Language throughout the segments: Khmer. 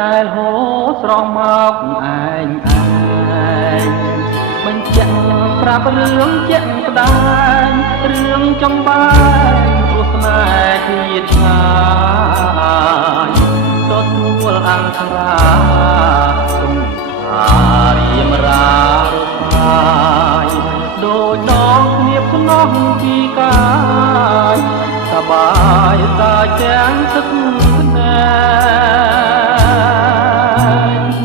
ដែលហូរស្រស់មកឯងបញ្ជាក់ប្រាប់រឿងជាក់ផ្ដាច់រឿងចំបាយព្រោះស្នេហ៍ទៀតឆ្ងាយទទួលអង្គរាគុំថារៀមរារសាយដោយដងគ្នាភ្នោះពីកាយសបាយសាចាំងទឹកភ្នែក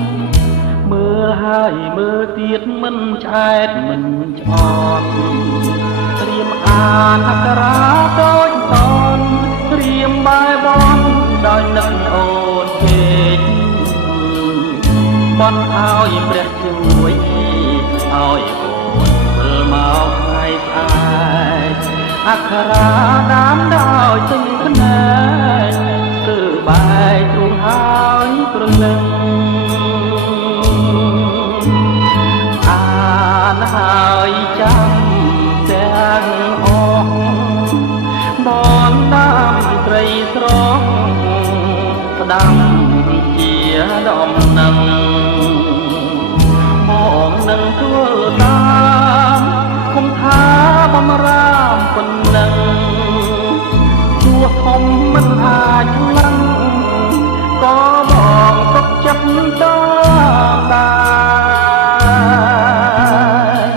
មើលហើយមើលទៀតមិនឆ្អែតមិនឆ្អន់ត្រៀមអានអក្សរាដូចតនត្រៀមបែបនដោយនឹកអូនពេកបន់ឲ្យព្រះជួយឲ្យអូនវិលមកថ្ងៃស្អែកអក្សរាដាមដោយទិញភ្នែកគឺបែកទ្រូងហើយព្រលឹងអានហើយចាំទាំងអស់បនដាមត្រីស្រស់ស្ដាំជាដំណឹងមកនឹងធ្វើតាមគុំថាបំរាមប៉ុណ្ណឹងជួធំមិនអាចខ្លាំងក៏បងទុកចិត្តតាមដែរ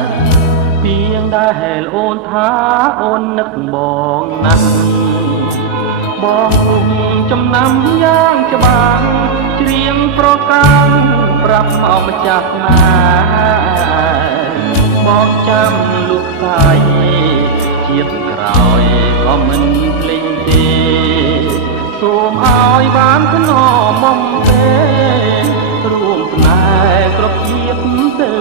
ពីងដែលអូនថាអូននឹកបងណាស់បងគុំចំណាំយ៉ាងច្បាស់ច្រៀងប្រកាន់ប្រាប់មកម្ចាស់ណាបងចាំលោកស្រីជាតិក្រោយក៏មិនភ្លេចទេសូមឲ្យបានខ្នងមុំទេរួមស្នេហ៍គ្រប់ជាតិទៅ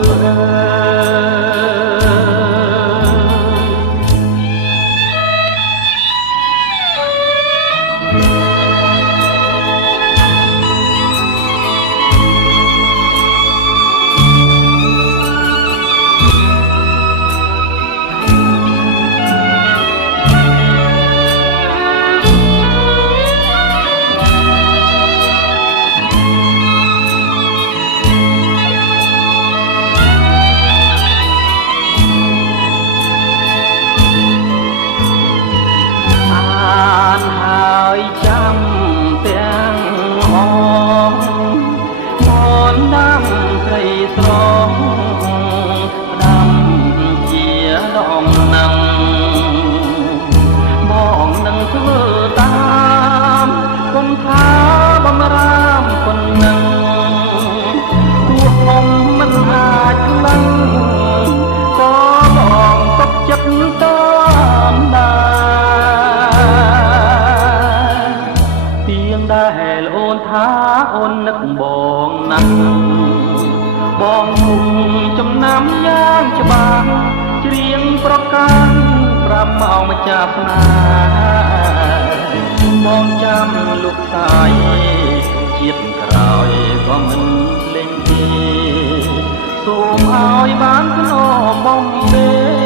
ហើយចាំទាំងអងមនដាំស្រីស្រស់ដាំជាដំណឹងបងនឹងធ្វើតាមគុំថាបំរាមប៉ុណ្ណឹងទោះខ្ញុំមិនអាចខ្លាំងក៏បងទុកចិត្តតាមដែរដែលអូនថាអូននឹកបងណាស់បងគុំចំណាំយ៉ាងច្បាស់ច្រៀងប្រកាន់ប្រាប់មកម្ចាស់ស្នេហ៍បងចាំលោកស្រីជាតិក្រោយក៏មិនភ្លេចទេសូមឲ្យបានខ្នងបងទេ